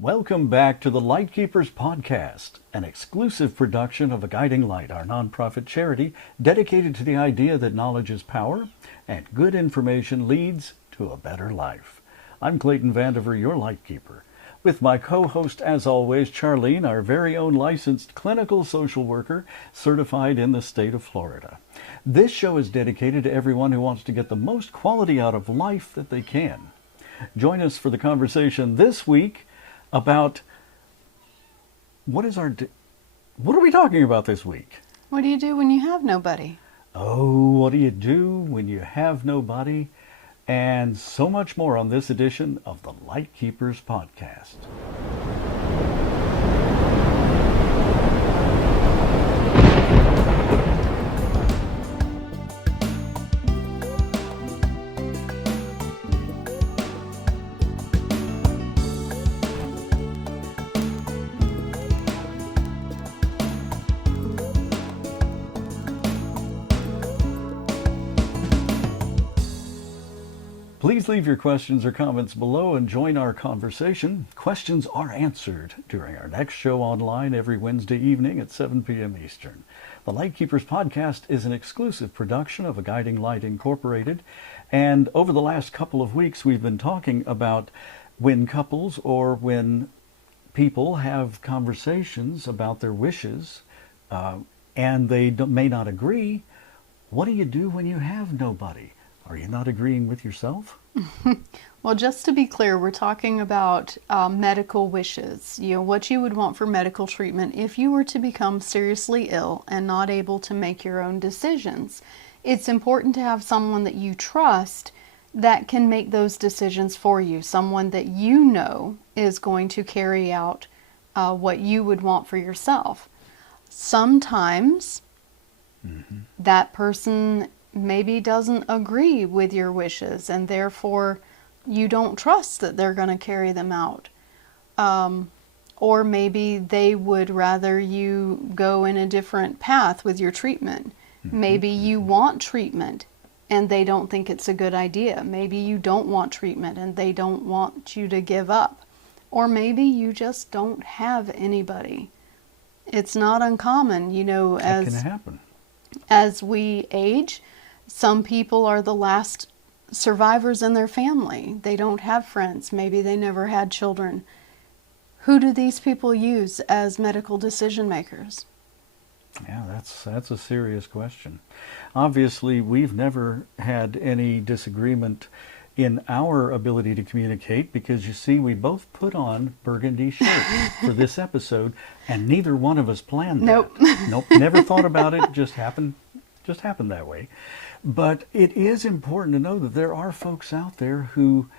Welcome back to the Lightkeepers Podcast, an exclusive production of A Guiding Light, our nonprofit charity dedicated to the idea that knowledge is power and good information leads to a better life. I'm Clayton Vandiver, your Lightkeeper, with my co-host, as always, Charlene, our very own licensed clinical social worker certified in the state of Florida. This show is dedicated to everyone who wants to get the most quality out of life that they can. Join us for the conversation this week about what are we talking about this week? What do you do when you have nobody? Oh, what do you do when you have nobody? And so much more on this edition of the Lightkeepers Podcast. Please leave your questions or comments below and join our conversation. Questions are answered during our next show online every Wednesday evening at 7 p.m. Eastern. The Lightkeepers Podcast is an exclusive production of A Guiding Light Incorporated, and over the last couple of weeks we've been talking about when couples or when people have conversations about their wishes and they may not agree. What do you do when you have nobody? Are you not agreeing with yourself? Well, just to be clear, we're talking about medical wishes. You know, what you would want for medical treatment if you were to become seriously ill and not able to make your own decisions. It's important to have someone that you trust that can make those decisions for you. Someone that you know is going to carry out what you would want for yourself. Sometimes that person maybe doesn't agree with your wishes, and therefore you don't trust that they're going to carry them out. Or maybe they would rather you go in a different path with your treatment. Maybe you want treatment and they don't think it's a good idea. Maybe you don't want treatment and they don't want you to give up. Or maybe you just don't have anybody. It's not uncommon, you know, That can happen. As we age, some people are the last survivors in their family. They don't have friends. Maybe they never had children. Who do these people use as medical decision makers? Yeah, that's a serious question. Obviously, we've never had any disagreement in our ability to communicate because, you see, we both put on burgundy shirts for this episode, and neither one of us planned that. Nope. Nope, never thought about it, just happened that way. But it is important to know that there are folks out there who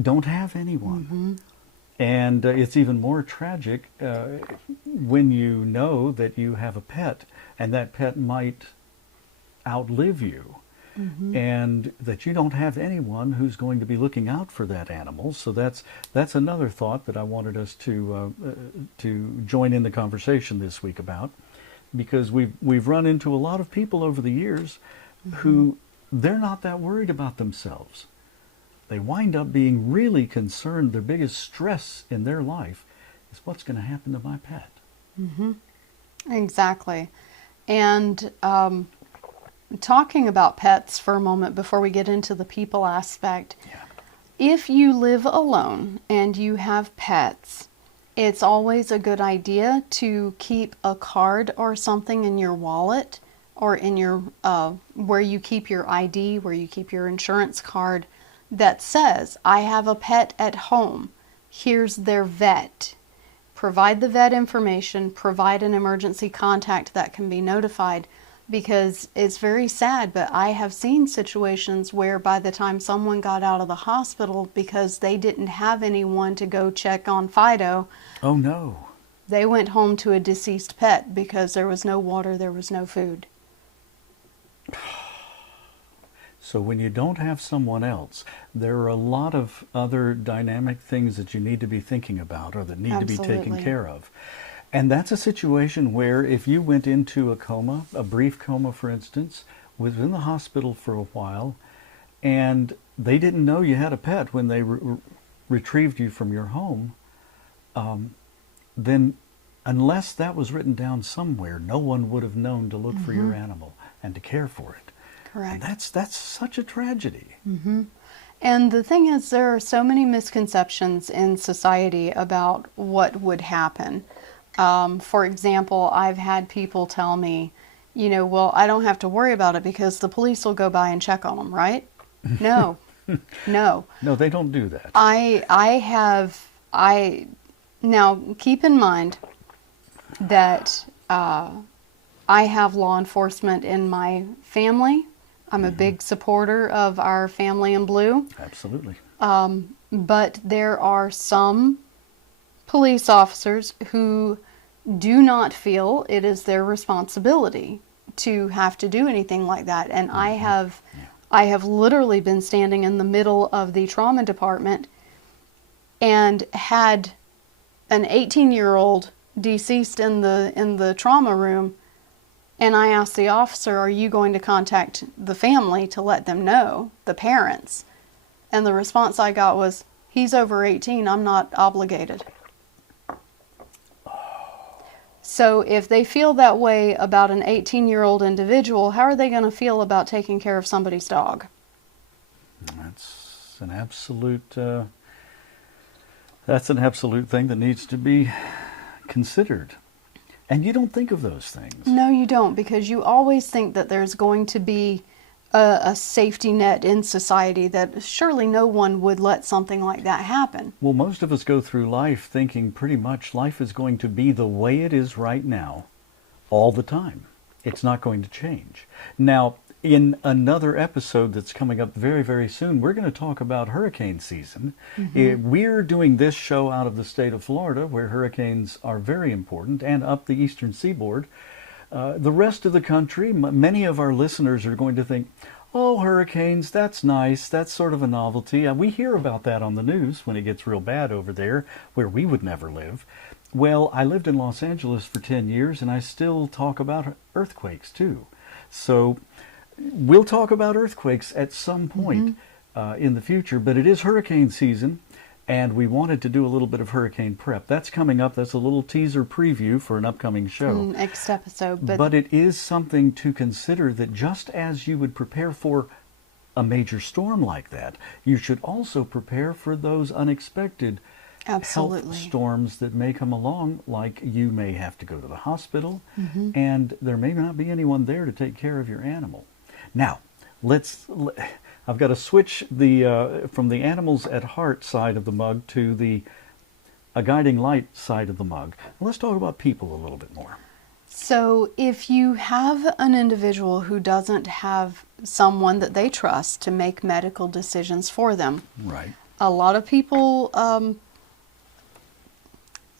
don't have anyone. And it's even more tragic when you know that you have a pet and that pet might outlive you. And that you don't have anyone who's going to be looking out for that animal. So that's another thought that I wanted us to join in the conversation this week about, because we've run into a lot of people over the years who they're not that worried about themselves. They wind up being really concerned. Their biggest stress in their life is what's going to happen to my pet. Exactly. And talking about pets for a moment before we get into the people aspect, if you live alone and you have pets, it's always a good idea to keep a card or something in your wallet or in your where you keep your ID, where you keep your insurance card, that says, I have a pet at home. Here's their vet. Provide the vet information, provide an emergency contact that can be notified, because it's very sad, but I have seen situations where by the time someone got out of the hospital because they didn't have anyone to go check on Fido, Oh no. they went home to a deceased pet because there was no water, there was no food. So when you don't have someone else, there are a lot of other dynamic things that you need to be thinking about or that need to be taken care of. And that's a situation where if you went into a coma, a brief coma for instance, was in the hospital for a while, and they didn't know you had a pet when they retrieved you from your home, then unless that was written down somewhere, no one would have known to look for your animal and to care for it. Correct. And that's such a tragedy. And the thing is, there are so many misconceptions in society about what would happen. For example, I've had people tell me, well, I don't have to worry about it because the police will go by and check on them, right? No, no. No, they don't do that. Now keep in mind that I have law enforcement in my family. I'm a big supporter of our family in blue. Absolutely. But there are some police officers who do not feel it is their responsibility to have to do anything like that. And I have literally been standing in the middle of the trauma department and had an 18-year-old deceased in the trauma room. And I asked the officer, are you going to contact the family to let them know, the parents? And the response I got was, he's over 18, I'm not obligated. So if they feel that way about an 18-year-old individual, how are they going to feel about taking care of somebody's dog? That's an absolute thing that needs to be considered. And you don't think of those things. No, you don't, because you always think that there's going to be a safety net in society, that surely no one would let something like that happen. Well, most of us go through life thinking pretty much life is going to be the way it is right now all the time. It's not going to change. Now, in another episode that's coming up very, very soon, we're going to talk about hurricane season. We're doing this show out of the state of Florida, where hurricanes are very important, and up the eastern seaboard. The rest of the country, many of our listeners are going to think, oh, hurricanes, that's nice, that's sort of a novelty. We hear about that on the news when it gets real bad over there, where we would never live. Well, I lived in Los Angeles for 10 years, and I still talk about earthquakes, too. So we'll talk about earthquakes at some point in the future, but it is hurricane season, and we wanted to do a little bit of hurricane prep. That's coming up. That's a little teaser preview for an upcoming show. Next episode. But it is something to consider, that just as you would prepare for a major storm like that, you should also prepare for those unexpected health storms that may come along, like you may have to go to the hospital, and there may not be anyone there to take care of your animal. Now, I've got to switch from the animals at heart side of the mug to a guiding light side of the mug. Let's talk about people a little bit more. So if you have an individual who doesn't have someone that they trust to make medical decisions for them, right? A lot of people,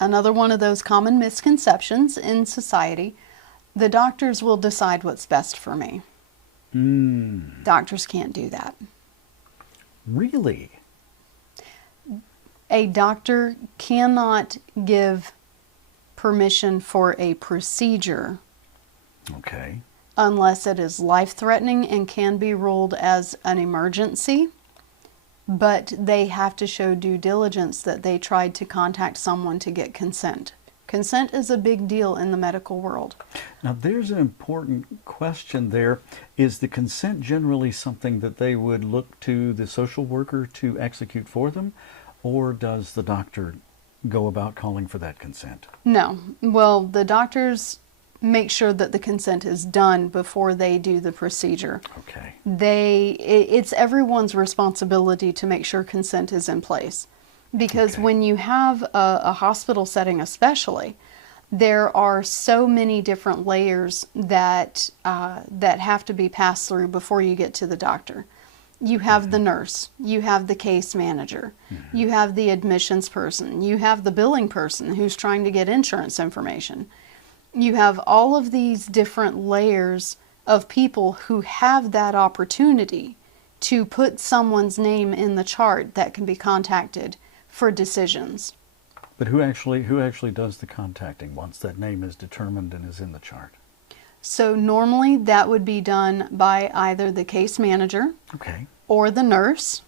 another one of those common misconceptions in society, the doctors will decide what's best for me. Doctors can't do that. Really? A doctor cannot give permission for a procedure. Okay. Unless it is life-threatening and can be ruled as an emergency. But they have to show due diligence that they tried to contact someone to get consent. Consent is a big deal in the medical world. Now, there's an important question there. Is the consent generally something that they would look to the social worker to execute for them, or does the doctor go about calling for that consent? No. Well, the doctors make sure that the consent is done before they do the procedure. Okay. It's everyone's responsibility to make sure consent is in place. Because when you have a hospital setting especially, there are so many different layers that have to be passed through before you get to the doctor. You have the nurse, you have the case manager, you have the admissions person, you have the billing person who's trying to get insurance information. You have all of these different layers of people who have that opportunity to put someone's name in the chart that can be contacted for decisions. But who actually does the contacting once that name is determined and is in the chart? So normally that would be done by either the case manager, okay, or the nurse,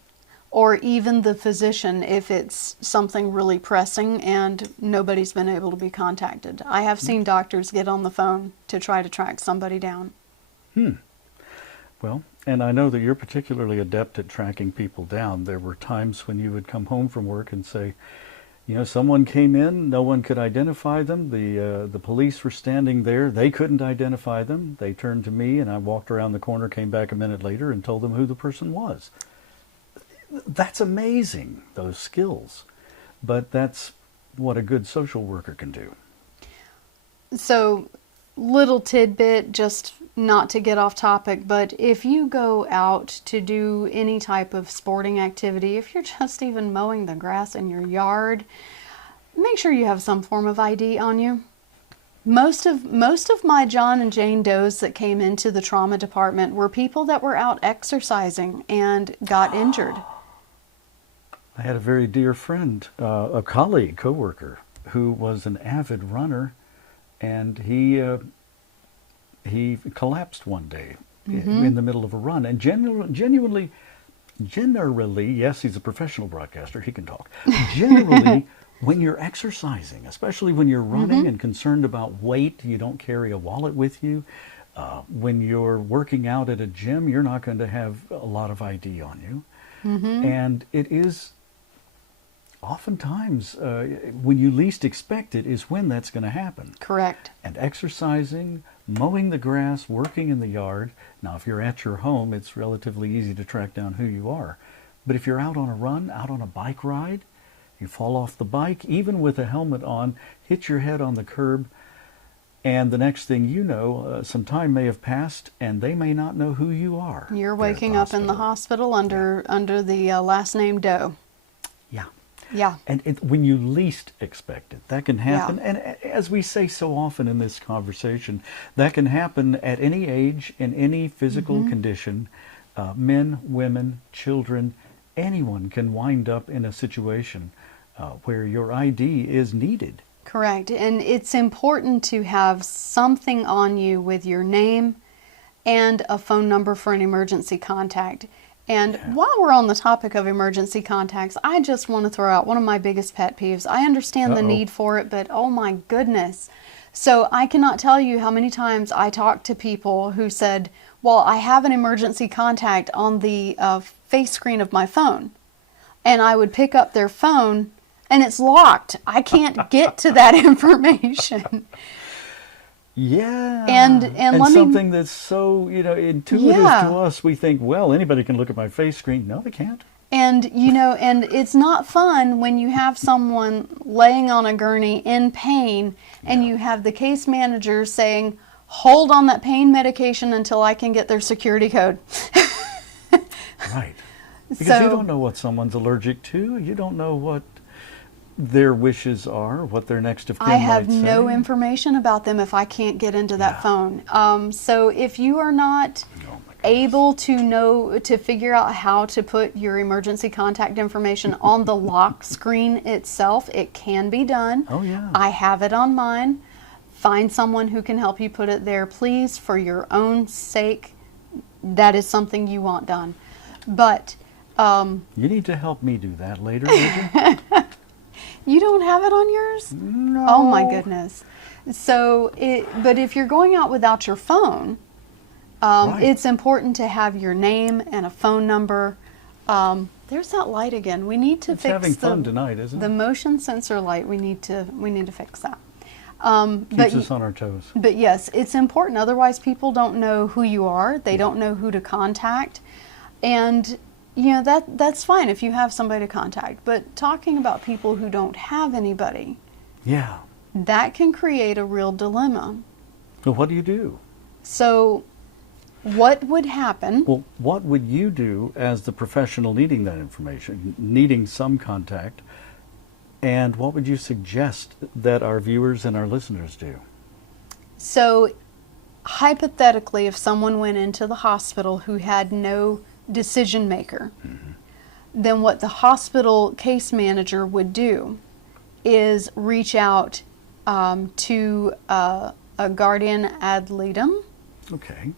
or even the physician if it's something really pressing and nobody's been able to be contacted. I have seen doctors get on the phone to try to track somebody down. Well, and I know that you're particularly adept at tracking people down. There were times when you would come home from work and say, you know, someone came in, no one could identify them. The police were standing there. They couldn't identify them. They turned to me, and I walked around the corner, came back a minute later, and told them who the person was. That's amazing, those skills. But that's what a good social worker can do. So, little tidbit, just not to get off topic, but if you go out to do any type of sporting activity, if you're just even mowing the grass in your yard, make sure you have some form of ID on you. Most of my John and Jane Does that came into the trauma department were people that were out exercising and got injured. I had a very dear friend, a colleague, coworker, who was an avid runner, and he collapsed one day in the middle of a run. And generally, yes, he's a professional broadcaster, he can talk. Generally, when you're exercising, especially when you're running and concerned about weight, you don't carry a wallet with you. When you're working out at a gym, you're not going to have a lot of ID on you. And it is oftentimes, when you least expect it, is when that's going to happen. Correct. And exercising, mowing the grass, working in the yard. Now, if you're at your home, it's relatively easy to track down who you are. But if you're out on a run, out on a bike ride, you fall off the bike, even with a helmet on, hit your head on the curb, and the next thing you know, some time may have passed, and they may not know who you are. You're waking up in the hospital under the last name Doe. Yeah. Yeah. And when you least expect it, that can happen. Yeah. And as we say so often in this conversation, that can happen at any age, in any physical condition. Men, women, children, anyone can wind up in a situation where your ID is needed. Correct. And it's important to have something on you with your name and a phone number for an emergency contact. And while we're on the topic of emergency contacts, I just want to throw out one of my biggest pet peeves. I understand the need for it, but oh my goodness. So I cannot tell you how many times I talked to people who said, well, I have an emergency contact on the face screen of my phone. And I would pick up their phone and it's locked. I can't get to that information. Yeah. And something that's so, intuitive to us, we think, well, anybody can look at my face screen. No, they can't. And, and it's not fun when you have someone laying on a gurney in pain and you have the case manager saying, hold on that pain medication until I can get their security code. Right. Because you don't know what someone's allergic to. You don't know what their wishes are, what their next of kin might say. I have no information about them if I can't get into that phone. So if you are not able to figure out how to put your emergency contact information on the lock screen itself, it can be done. Oh, yeah. I have it on mine. Find someone who can help you put it there, please, for your own sake. That is something you want done. But you need to help me do that later, would you? You don't have it on yours? No. Oh my goodness. So, but if you're going out without your phone, it's important to have your name and a phone number. There's that light again. We need to fix having fun tonight, isn't it? The motion sensor light. We need to fix that. Keeps us on our toes. But yes, it's important. Otherwise, people don't know who you are. They don't know who to contact, and that's fine if you have somebody to contact. But talking about people who don't have anybody, that can create a real dilemma. Well, what do you do? So, what would happen? Well, what would you do as the professional needing that information, needing some contact, and what would you suggest that our viewers and our listeners do? So, hypothetically, if someone went into the hospital who had no decision maker, then what the hospital case manager would do is reach out to a guardian ad litem, okay,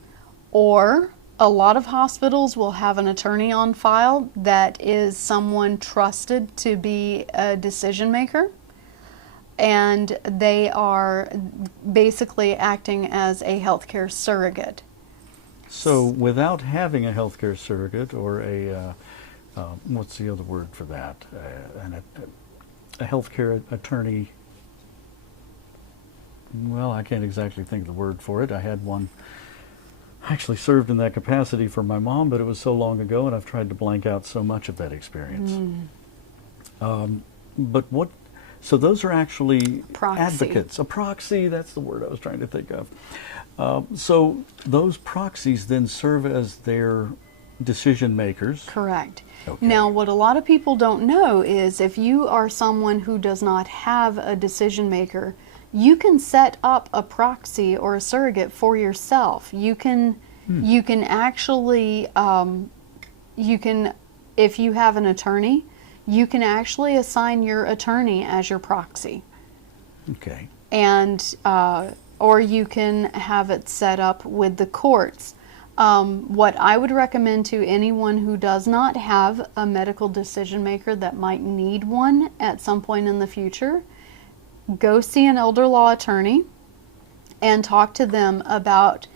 or A lot of hospitals will have an attorney on file that is someone trusted to be a decision maker, and they are basically acting as a healthcare surrogate. So without having a healthcare surrogate or what's the other word for that? A healthcare attorney. Well, I can't exactly think of the word for it. I had one. I actually served in that capacity for my mom, but it was so long ago, and I've tried to blank out so much of that experience. But what? So those are actually Proxy. advocates. A proxy, that's the word I was trying to think of. So those proxies then serve as their decision makers. Correct. Okay. Now, what a lot of people don't know is if you are someone who does not have a decision maker, you can set up a proxy or a surrogate for yourself. You can actually, if you have an attorney, you can actually assign your attorney as your proxy. Okay. And, or you can have it set up with the courts. What I would recommend to anyone who does not have a medical decision maker that might need one at some point in the future, go see an elder law attorney and talk to them about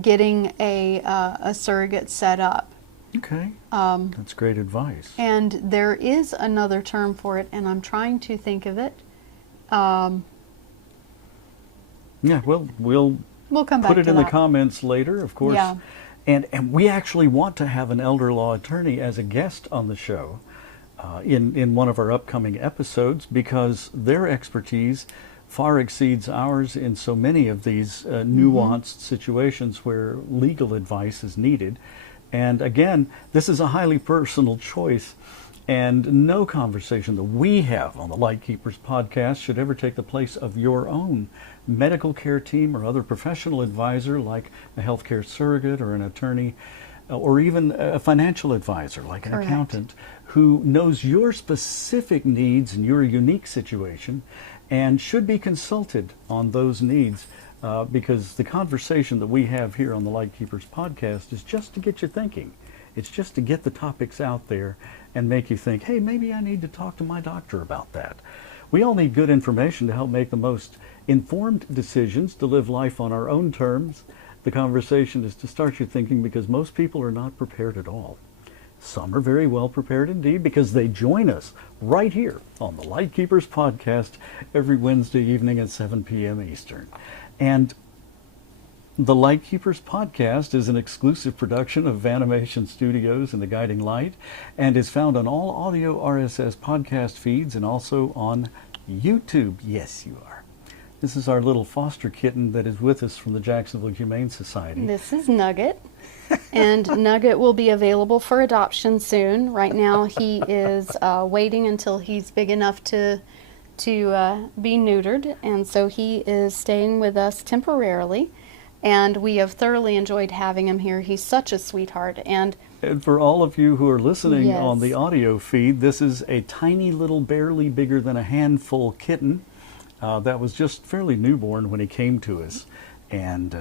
getting a surrogate set up. Okay. That's great advice. And there is another term for it, and I'm trying to think of it. Yeah, well, we'll come back put it to in that. the comments later, of course. Yeah. And we actually want to have an elder law attorney as a guest on the show in one of our upcoming episodes, because their expertise far exceeds ours in so many of these nuanced situations where legal advice is needed. And again, this is a highly personal choice, and no conversation that we have on the Lightkeepers podcast should ever take the place of your own medical care team or other professional advisor like a healthcare surrogate or an attorney or even a financial advisor like an Correct. accountant who knows your specific needs and your unique situation and should be consulted on those needs. Because the conversation that we have here on the Lightkeepers podcast is just to get you thinking. It's just to get the topics out there and make you think, hey, maybe I need to talk to my doctor about that. We all need good information to help make the most informed decisions to live life on our own terms. The conversation is to start you thinking, because most people are not prepared at all. Some are very well prepared indeed, because they join us right here on the Lightkeepers podcast every Wednesday evening at 7 p.m. Eastern. And the Lightkeepers podcast is an exclusive production of Vanimation Studios and the Guiding Light, and is found on all audio RSS podcast feeds and also on YouTube. Yes, you are. This is our little foster kitten that is with us from the Jacksonville Humane Society. This is Nugget, and Nugget will be available for adoption soon. Right now he is waiting until he's big enough to be neutered, and so he is staying with us temporarily, and we have thoroughly enjoyed having him here. He's such a sweetheart. And for all of you who are listening Yes. on the audio feed, this is a tiny little, barely bigger than a handful kitten that was just fairly newborn when he came to us. And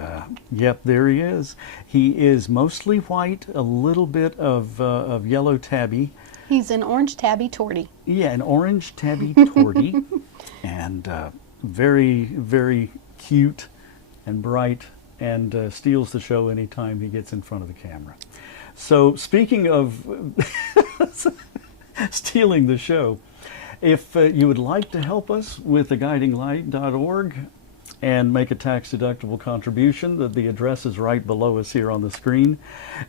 yep, there he is. He is mostly white, a little bit of yellow tabby. he's an orange tabby tortie. Yeah, an orange tabby tortie, and very, very cute and bright, and steals the show anytime he gets in front of the camera. So speaking of stealing the show, if you would like to help us with theguidinglight.org and make a tax-deductible contribution, the address is right below us here on the screen,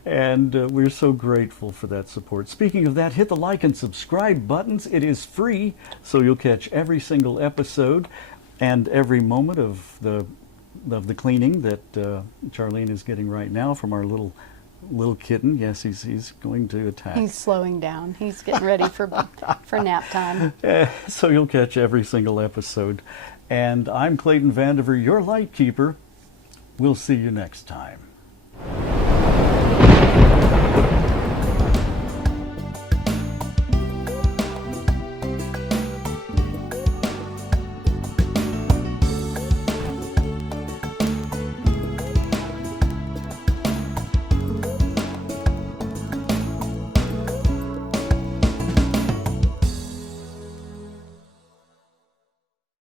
and we're so grateful for that support. Speaking of that, hit the like and subscribe buttons. It is free, so you'll catch every single episode and every moment of the cleaning that Charlene is getting right now from our little kitten. Yes, he's going to attack. He's slowing down. He's getting ready for nap time. So you'll catch every single episode. And I'm Clayton Vandiver, your Lightkeeper. We'll see you next time.